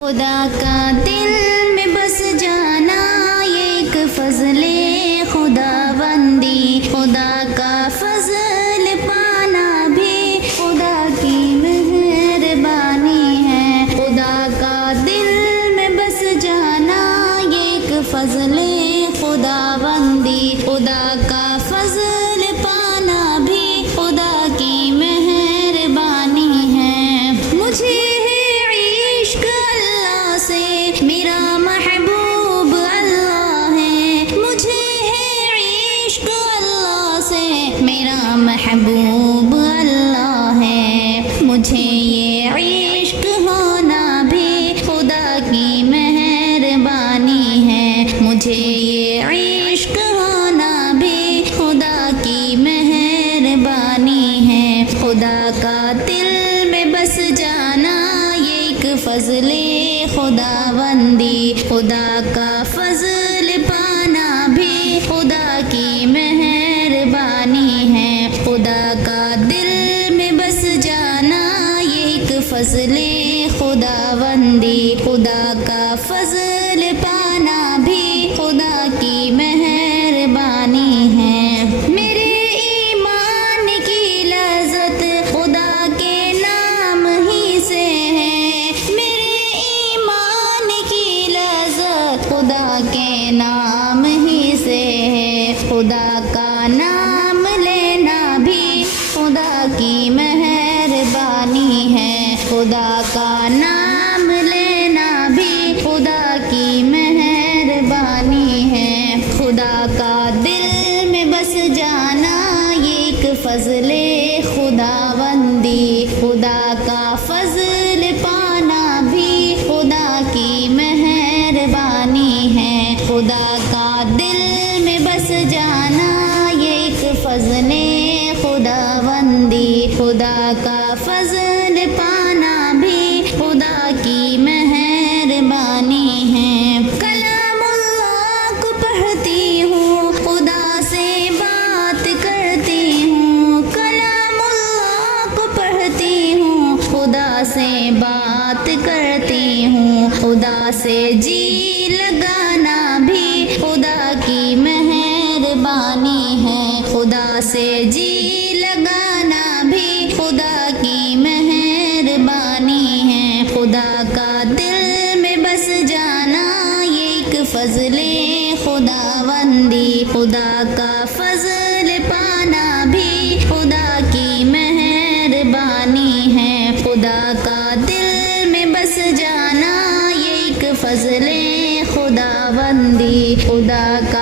خدا کا دل میں بس جانا یہ ایک فضل خدا بندی، خدا کا فضل پانا بھی خدا کی مہربانی ہے۔ خدا کا دل میں بس جانا یہ ایک فضل خدا بندی، خدا کا فضل پانا بھی خدا کی مہربانی ہے۔ مجھے میرا محبوب اللہ ہے، مجھے ہے عشق اللہ سے، میرا محبوب اللہ ہے۔ مجھے یہ عشق ہونا بھی خدا کی مہربانی ہے، مجھے یہ عشق ہونا بھی خدا کی مہربانی ہے۔ خدا کا دل میں بس جانا یہ ایک فضل خدا بندی، خدا کا فضل پانا بھی خدا کی مہربانی ہے۔ خدا کا دل میں بس جانا یہ ایک فضل خدا بندی، خدا کا فضل پانا بھی خدا کی مہربانی ہے۔ میرے ایمان کی لذت خدا کے نام ہی سے ہے، خدا کے نام ہی سے ہے۔ خدا کا نام لینا بھی خدا کی مہربانی ہے، خدا کا نام لینا بھی خدا کی مہربانی ہے۔ خدا کا دل میں بس جانا یہ ایک فضل خدا بندی، خدا کا فضل پانا بھی خدا کی مہربانی ہے۔ خدا کا دل میں بس جانا یہ ایک فضل خدا بندی، خدا کا فضل پانا بھی خدا کی مہربانی ہے۔ کلام اللہ کو پڑھتی ہوں، خدا سے بات کرتی ہوں، کلام اللہ کو پڑھتی ہوں، خدا سے بات کرتی ہوں۔ خدا سے جی لگانا بھی خدا کی مہربانی ہے، خدا سے جی لگانا بھی خدا کی مہربانی ہے۔ خدا کا دل میں بس جانا یہ ایک فضل خدا بندی، خدا کا فضل پانا بھی خدا کی مہربانی ہے۔ خدا کا دل میں بس جانا یہ ایک فضل خدا بندی، خدا کا